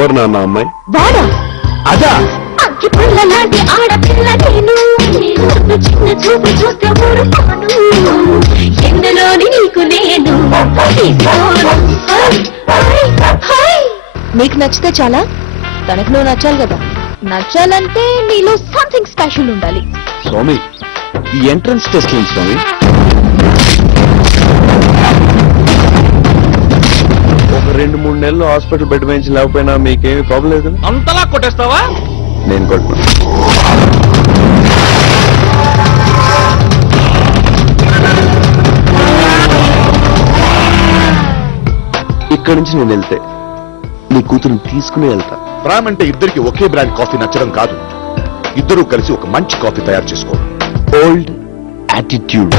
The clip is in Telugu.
ఎవరు నాన్న అమ్మాయి? వాడా? అదా? అగ్గి పుల్లలాంటి ఆడపిల్ల నేను, నన్ను చిన్న చూపు చూస్తే ఊరుకోను, ఎందులోని నీకు నేను తీసుకోను. నీకు నచ్చితే చాలా, తనకు నువ్వు నచ్చాలి కదా. నచ్చాలంటే నీలో సంథింగ్ స్పెషల్ ఉండాలి. స్వామి, ఈ ఎంట్రన్స్ టెస్ట్ ఏంటి స్వామి? ఒక 2-3 నెలలు హాస్పిటల్ బెడ్ వేయించి లేకపోయినా మీకేమీ ప్రాబ్లం లేదు కదా? అంతలా కొట్టేస్తావా? నేను కొట్టుకున్నా. ఇక్కడి నుంచి నేను వెళ్తే నీ కూతురుని తీసుకుని వెళ్తా. బ్రామ్ అంటే ఇద్దరికి ఒకే బ్రాండ్ కాఫీ నచ్చడం కాదు, ఇద్దరూ కలిసి ఒక మంచి కాఫీ తయారు చేసుకోవడం. Old attitude.